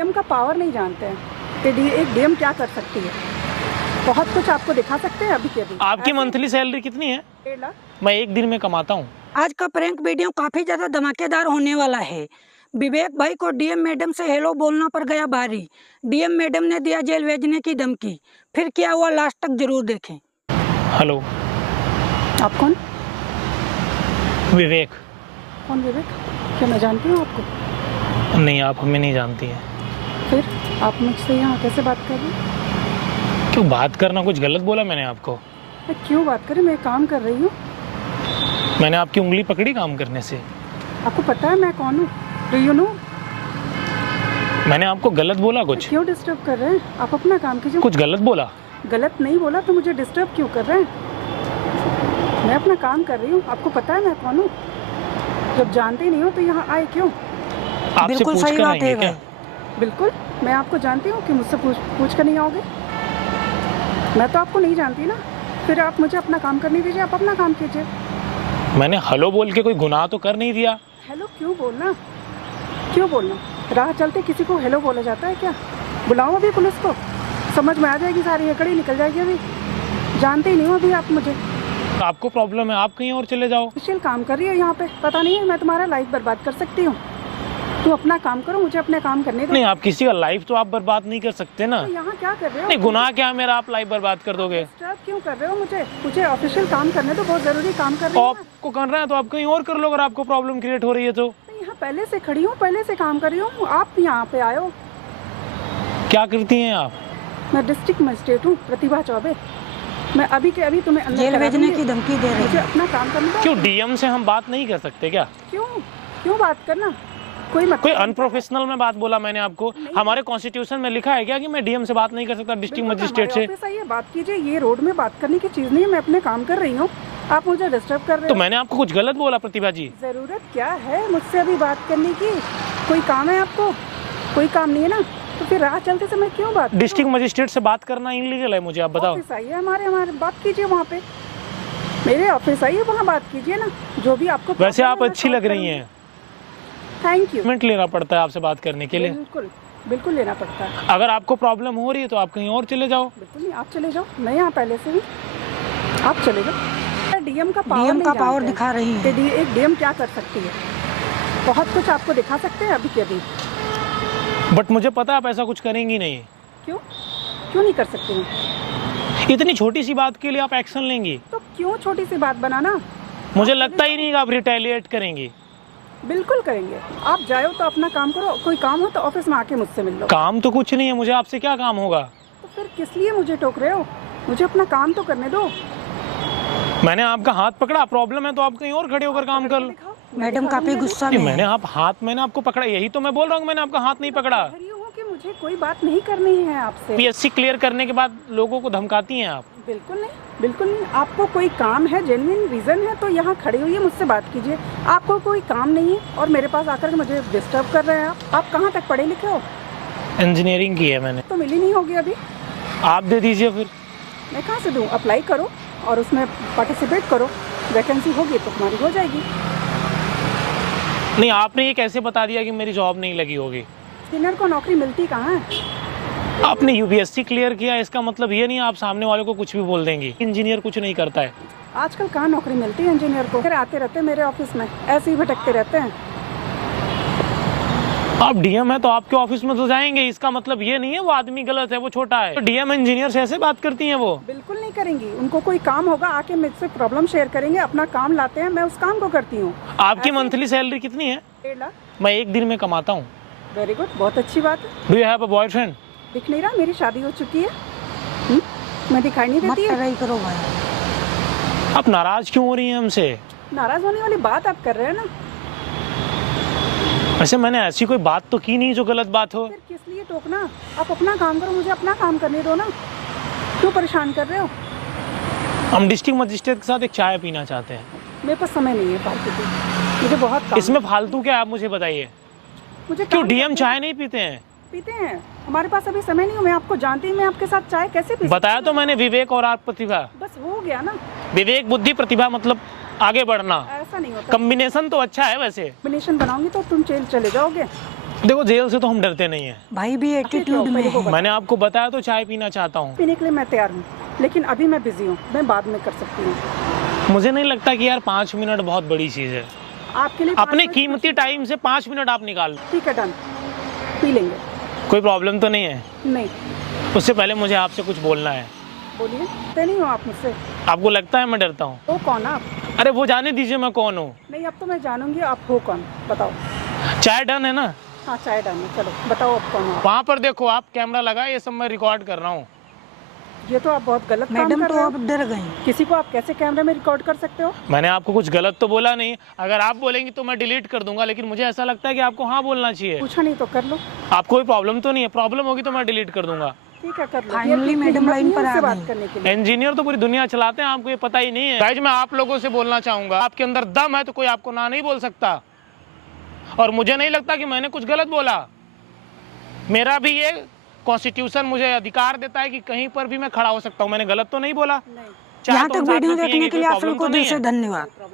DM का power नहीं जानते हैं कि एक डीएम क्या कर सकती है। बहुत कुछ आपको दिखा सकते हैं अभी के अभी। आपकी मंथली सैलरी कितनी है? 1.5 लाख। मैं एक दिन में कमाता हूँ। आज का प्रैंक वीडियो काफी ज्यादा धमाकेदार होने वाला है। विवेक भाई को डीएम मैडम से हेलो बोलना पड़ गया भारी। डीएम मैडम ने दिया जेल भेजने की धमकी। फिर क्या हुआ लास्ट तक जरूर देखें। हेलो, आप कौन? विवेक। कौन विवेक? क्या मैं जानती हूँ आपको? नहीं, आप हमें नहीं जानती हैं। फिर आप मुझसे यहाँ कैसे बात कर रहे हैं? क्यों बात करना? कुछ गलत बोला मैंने आपको? मैं क्यों बात करें? मैं काम कर रही हूँ। मैंने आपकी उंगली पकड़ी काम करने से। आपको पता है मैं कौन हूँ? Do you know? मैंने आपको गलत बोला कुछ? क्यों डिस्टर्ब कर रहे हैं? आप अपना काम कीजिए। कुछ गलत बोला? गलत नहीं बोला तो मुझे डिस्टर्ब क्यों कर रहे हैं? मैं अपना काम कर रही हूँ। आपको पता है मैं कौन हूँ? जब जानते नहीं हो तो यहाँ आए क्यों? आपसे बिल्कुल पूछ सही कर बात आएंगे है क्या? बिल्कुल, मैं आपको जानती हूँ कि मुझसे पूछ कर नहीं आओगे। मैं तो आपको नहीं जानती ना। फिर आप मुझे अपना काम करने दीजिए। आप अपना काम कीजिए। मैंने हेलो बोल के कोई गुनाह तो कर नहीं दिया। हेलो क्यों बोलना? क्यों बोलना? राह चलते किसी को हेलो बोला जाता है क्या? बुलाओ अभी पुलिस को, समझ में आ जाएगी, सारी हेकड़ी निकल जाएगी। अभी जानते ही नहीं हो अभी आप मुझे। आपको प्रॉब्लम है, आप कहीं और चले जाओ। ऑफिशियल काम कर रही है यहाँ पे, पता नहीं है मैं तुम्हारा लाइफ बर्बाद कर सकती हूँ। तू अपना काम करो, मुझे अपने काम करने दो। नहीं, आप किसी का लाइफ तो आप बर्बाद नहीं कर सकते ना। तो यहाँ क्या कर रहे हो? नहीं, गुनाह क्या है मेरा? आप लाइफ बर्बाद कर दोगे। डिस्टर्ब क्यों कर रहे हो मुझे? मुझे ऑफिशियल काम करने दो, बहुत जरूरी काम कर रही हूँ। आपको करना है तो आप कहीं और कर लो, अगर आपको प्रॉब्लम क्रिएट हो रही है तो। मैं यहाँ पहले से खड़ी हूँ, पहले से काम कर रही हूँ। आप यहाँ पे आए हो। क्या करती हैं आप? मैं डिस्ट्रिक्ट मजिस्ट्रेट हूँ, प्रतिभा चौबे। मैं अभी के अभी तुम्हें अंदर जेल करा भेजने दूंगी। की धमकी दे रहे मुझे हैं। अपना काम करने दो। क्यों डीएम से हम बात नहीं कर सकते क्या? क्यों क्यों बात करना? कोई कोई अनप्रोफेशनल में बात बोला मैंने आपको? हमारे कॉन्स्टिट्यूशन में लिखा है क्या कि मैं डीएम से बात नहीं कर सकता, डिस्ट्रिक्ट मजिस्ट्रेट से? ऑफिस आइए, बात कीजिए। ये रोड में बात करने की चीज नहीं है। मैं अपने काम कर रही हूँ, आप मुझे डिस्टर्ब कर रहे तो हो। मैंने आपको कुछ गलत बोला प्रतिभा जी? जरूरत क्या है मुझसे अभी बात करने की? कोई काम है आपको? कोई काम नहीं है ना, तो फिर राह चलते समय क्यों बात? डिस्ट्रिक्ट मजिस्ट्रेट से बात करना इलीगल है, मुझे आप बताओ। ऑफिस आइए हमारे हमारे बात कीजिए वहाँ पे। मेरे ऑफिस आइए, वहाँ बात कीजिए ना, जो भी आपको। वैसे आप अच्छी लग रही हैं। Thank you. मिनट लेना पड़ता है आपसे बात करने के लिए। बिल्कुल बिल्कुल लेना पड़ता है। अगर आपको प्रॉब्लम हो रही है तो आप कहीं और चले जाओ। बिल्कुल नहीं, आप चले जाओ। मैं यहाँ पहले से हूँ, आप चले जाओ। डीएम का पावर डीएम का नहीं पावर जानते दिखा रही हैं है। कि एक डीएम क्या कर सकती है। बहुत कुछ आपको दिखा सकते हैं अभी के अभी। बट मुझे पता है आप ऐसा कुछ करेंगी नहीं। क्यों क्यों नहीं कर सकती हूँ? इतनी छोटी सी बात के लिए आप एक्शन लेंगी? तो क्यों छोटी सी बात बनाना? मुझे लगता ही नहीं कि आप रिटेलिएट करेंगी। बिल्कुल करेंगे। आप जाओ तो अपना काम करो। कोई काम हो तो ऑफिस में आके मुझसे मिल लो। काम तो कुछ नहीं है, मुझे आपसे क्या काम होगा? तो फिर किस लिए मुझे टोक रहे हो? मुझे अपना काम तो करने दो। मैंने आपका हाथ पकड़ा, प्रॉब्लम है तो आप कहीं और खड़े होकर काम कर लो। दिखाओ। मैडम काफी गुस्सा में नहीं, है। मैंने आपको पकड़ा, यही तो मैं बोल रहा हूँ। मैंने आपका हाथ नहीं पकड़ा। कह रही हूँ कि मुझे कोई बात नहीं करनी है आपसे। पीएससी क्लियर करने के बाद लोगों को धमकाती हैं आप। बिल्कुल नहीं, बिल्कुल नहीं। आपको कोई काम है, जेन्युइन रीजन है तो यहाँ खड़ी हुई है, मुझसे बात कीजिए। आपको कोई काम नहीं है और मेरे पास आकर के मुझे डिस्टर्ब कर रहे हैं। आप कहाँ तक पढ़े लिखे हो? इंजीनियरिंग की है मैंने। तो मिली नहीं होगी अभी। आप दे दीजिए फिर। मैं कहाँ से दूँ? अप्लाई करो और उसमें पार्टिसिपेट करो। वैकेंसी होगी तो तुम्हारी हो जाएगी। नहीं, आपने ये कैसे बता दिया कि मेरी जॉब नहीं लगी होगी? इंजीनियर को नौकरी मिलती कहाँ है? आपने यूपीएससी क्लियर किया, इसका मतलब ये नहीं आप सामने वाले को कुछ भी बोल देंगे। इंजीनियर कुछ नहीं करता है। आजकल कहाँ नौकरी मिलती है इंजीनियर को? फिर आते रहते हैं मेरे ऑफिस में, ऐसे ही भटकते रहते हैं। आप डीएम है तो आपके ऑफिस में तो जाएंगे, इसका मतलब ये नहीं है वो आदमी गलत है, वो छोटा है। तो डीएम इंजीनियर से ऐसे बात करती हैं वो? बिल्कुल नहीं करेंगी। उनको कोई काम होगा आके मुझसे प्रॉब्लम शेयर करेंगे, अपना काम लाते हैं, मैं उस काम को करती हूँ। आपकी मंथली सैलरी कितनी है? 1.5 लाख। मैं एक दिन में कमाता हूँ। वेरी गुड, बहुत अच्छी बात है। Do you have a boyfriend? दिख नहीं रहा? मेरी शादी हो चुकी है। मैं दिखाई नहीं मत देती है? लड़ाई करो भाई। आप नाराज क्यों हो रही हैं हमसे? नाराज होने वाली बात आप कर रहे हैं ना। वैसे मैंने ऐसी कोई बात तो की नहीं जो गलत बात हो। फिर किस लिए टोकना? आप अपना काम करो, मुझे अपना काम करने दो ना। क्यों परेशान कर रहे हो? हम डिस्ट्रिक्ट मजिस्ट्रेट के साथ एक चाय पीना चाहते हैं। मेरे पास समय नहीं है फालतू की, मुझे बहुत काम इसमें फालतू क्या है, आप मुझे बताइए। मुझे क्यों काम डीएम करने- चाय नहीं पीते हैं? पीते हैं, हमारे पास अभी समय नहीं है। मैं आपको जानती हूँ, मैं आपके साथ चाय कैसे पी सकती बताया तो मैंने, विवेक और आप प्रतिभा। हूँ? बस हो गया ना। विवेक बुद्धि प्रतिभा मतलब आगे बढ़ना। ऐसा नहीं होता। कॉम्बिनेशन तो अच्छा है वैसे। कॉम्बिनेशन बनाऊंगी तो तुम चले जाओगे। देखो जेल से तो हम डरते नहीं है। भाई भी एटीट्यूड में है। मैंने आपको बताया तो चाय पीना चाहता हूँ। पीने के लिए मैं तैयार हूँ, लेकिन अभी मैं बिजी हूँ, मैं बाद में कर सकती हूँ। मुझे नहीं लगता कि यार 5 मिनट बहुत बड़ी चीज़ है। आपके लिए अपने 5 मिनट कीमती टाइम से 5 मिनट आप निकाल लो। ठीक है, डन, पी लेंगे। कोई प्रॉब्लम तो नहीं है? नहीं, उससे पहले मुझे आपसे कुछ बोलना है। बोलिए। डरते नहीं हो आप मुझसे? आपको लगता है मैं डरता हूँ? वो कौन आप? अरे वो जाने दीजिए मैं कौन हूँ। नहीं, अब तो मैं जानूंगी आप हो कौन, बताओ। चाय डन है ना? हाँ, चाय डन है, चलो बताओ आप कौन हो आप? वहाँ पर देखो आप, कैमरा लगा, ये सब मैं रिकॉर्ड कर रहा हूँ। ये तो आप बहुत गलत काम मैडम कर तो रहे हो। अब डर गई। किसी को आप कैसे कैमरे में रिकॉर्ड कर सकते हो? मैंने आपको कुछ गलत तो बोला नहीं। अगर आप बोलेंगी तो मैं डिलीट कर दूंगा, लेकिन मुझे ऐसा लगता है कि आपको हाँ बोलना चाहिए। पूछा नहीं तो कर लो। आपको कोई प्रॉब्लम तो नहीं है? प्रॉब्लम होगी तो मैं डिलीट कर दूंगा। ठीक है, कर लो। Finally, ये मैडम हिम्मत लाइन नहीं है पर आ मुझसे बात गई। करने के लिए। इंजीनियर तो पूरी दुनिया चलाते हैं, आपको ये पता ही नहीं है। गाइस, मैं आप लोगों से बोलना चाहूंगा, आपके अंदर दम है तो कोई आपको ना नहीं बोल सकता। और मुझे नहीं लगता कि मैंने कुछ गलत बोला। मेरा भी ये कॉन्स्टिट्यूशन मुझे अधिकार देता है कि कहीं पर भी मैं खड़ा हो सकता हूँ। मैंने गलत तो नहीं बोला। नहीं। चाहे यहाँ तो हम तक साथ वीडियो में देखने पिएंगे, के लिए कोई आप प्रॉब्लम लोग को तो दिल नहीं से है। धन्यवाद।